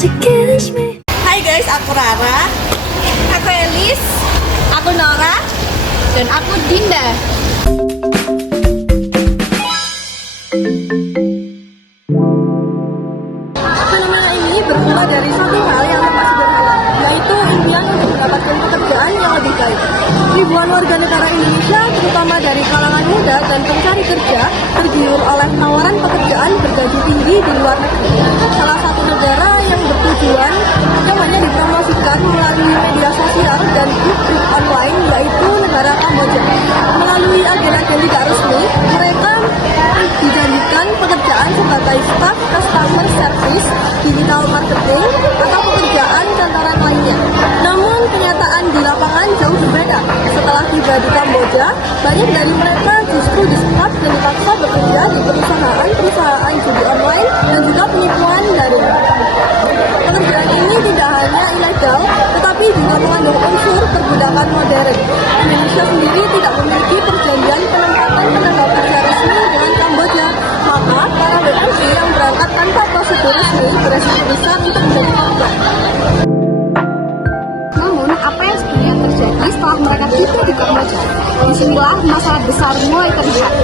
Hai guys, aku Rara, aku Elis, aku Nora, Dan aku Dinda. fenomena ini bermula dari satu hal yang amat sederhana, yaitu impian untuk mendapatkan pekerjaan yang lebih baik. Ribuan warga negara Indonesia, terutama dari kalangan muda dan pencari kerja, tergiur oleh tawaran pekerjaan bergaji tinggi di luar negeri. Salah satu negara yang bertujuan yang banyak dipromosikan melalui media sosial dan grup-grup online yaitu negara Kamboja. Melalui agen-agen tidak resmi, mereka dijanjikan pekerjaan sebagai staff customer service, digital marketing, atau pekerjaan kantoran lainnya. Namun kenyataan di lapangan jauh berbeda. Setelah tiba di Kamboja, banyak dari mereka justru disekap dan dipaksa bekerja di perusahaan judi online dan juga penipuan daring. Pekerjaan ini tidak hanya ilegal, tetapi juga mengandung unsur perbudakan modern. Indonesia sendiri tidak memiliki perjanjian penempatan tenaga kerja resmi dengan Kamboja, maka para WNI yang berangkat tanpa prosedur resmi beresiko besar untuk menjadi korban. Namun, apa yang sebenarnya terjadi setelah mereka tiba di Kamboja? Disinilah masalah besar mulai terlihat.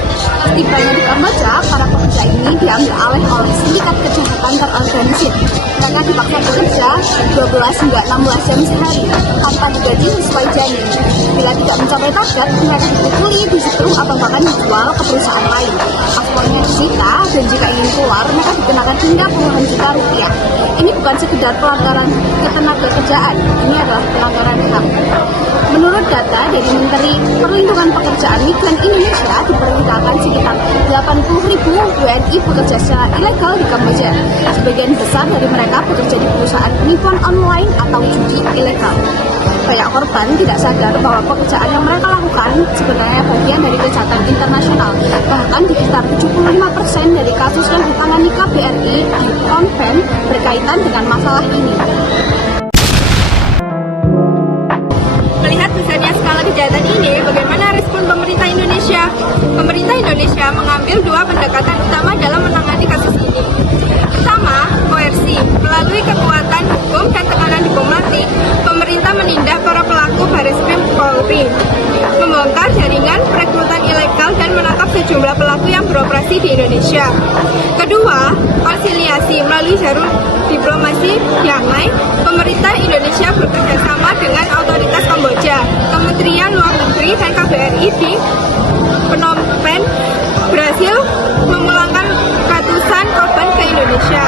Setibanya di Kamboja, para pekerja ini diambil alih oleh sindikat kejahatan terorganisir. Mereka dipaksa bekerja 12 hingga 16 jam sehari tanpa digaji sesuai janji. Bila tidak mencapai target, mereka dipukuli, disetrum atau bahkan dijual ke perusahaan lain. Paspornya disita dan jika ingin keluar, mereka dikenakan denda puluhan juta rupiah. Ini bukan sekedar pelanggaran ketenagakerjaan, ini adalah pelanggaran HAM. Menurut data dari Menteri Perlindungan Pekerjaan Migran Indonesia, diperkirakan sekitar 80.000 WNI bekerja secara ilegal di Kamboja. Sebagian besar dari mereka bekerja di perusahaan penipuan online atau judi ilegal. Banyak korban tidak sadar bahwa pekerjaan yang mereka lakukan sebenarnya bagian dari kejahatan internasional. Bahkan di sekitar 75% dari kasus yang ditangani KBRI di Konven berkaitan dengan masalah ini. Melihat besarnya skala kejahatan ini, bagaimana respon pemerintah Indonesia? Pemerintah Indonesia mengambil dua pendekatan utama dalam menangani kasus ini. Pertama, koersi. Melalui kekuatan hukum dan tekanan diplomatik, pemerintah menindak para pelaku Bareskrim Polri, membongkar jaringan perekrutan ilegal dan menangkap sejumlah pelaku yang beroperasi di Indonesia. Kedua, konsiliasi. Melalui jalur diplomasi damai, pemerintah Indonesia bekerjasama dengan otoritas Kamboja, Kementerian Luar Negeri dan KBRI di Phnom Penh berhasil memulangkan ratusan korban ke Indonesia.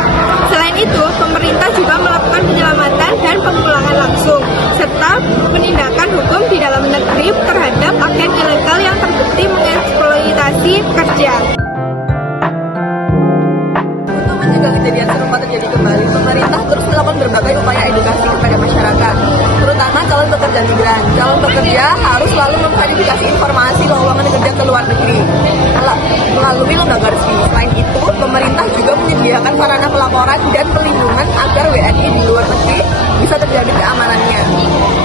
Selain itu, pemerintah juga melakukan penyelamatan dan pemulangan langsung, serta penindakan hukum di dalam negeri terhadap agen ilegal yang terbukti mengeksploitasi kerja. Untuk mencegah kejadian serupa terjadi kembali, pemerintah terus melakukan berbagai upaya edukasi kepada masyarakat, terutama calon pekerja migran. Calon pekerja harus selalu memverifikasi informasi lowongan kerja ke luar negeri melalui lembaga resmi. Selain itu, pemerintah juga menyediakan sarana pelaporan dan pelindungan agar WNI di luar negeri bisa terjaga keamanannya.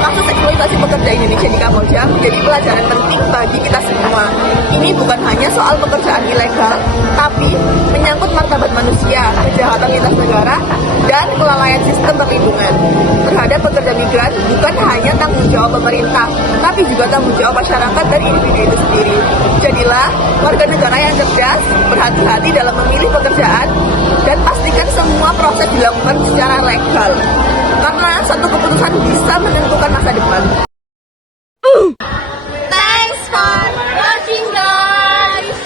Kasus eksploitasi pekerja Indonesia di Kamboja menjadi pelajaran penting bagi kita semua. Ini bukan hanya soal pekerjaan ilegal, tapi menyangkut martabat manusia, kejahatan lintas negara, dan kelalaian sistem perlindungan terhadap pekerja migran bukan hanya tanggung jawab pemerintah, tapi juga tanggung jawab masyarakat dan individu itu sendiri. Jadilah warga negara yang cerdas, berhati-hati dalam memilih pekerjaan, dan pastikan semua proses dilakukan secara legal. Karena satu keputusan bisa menentukan masa depan. Thanks for watching, guys!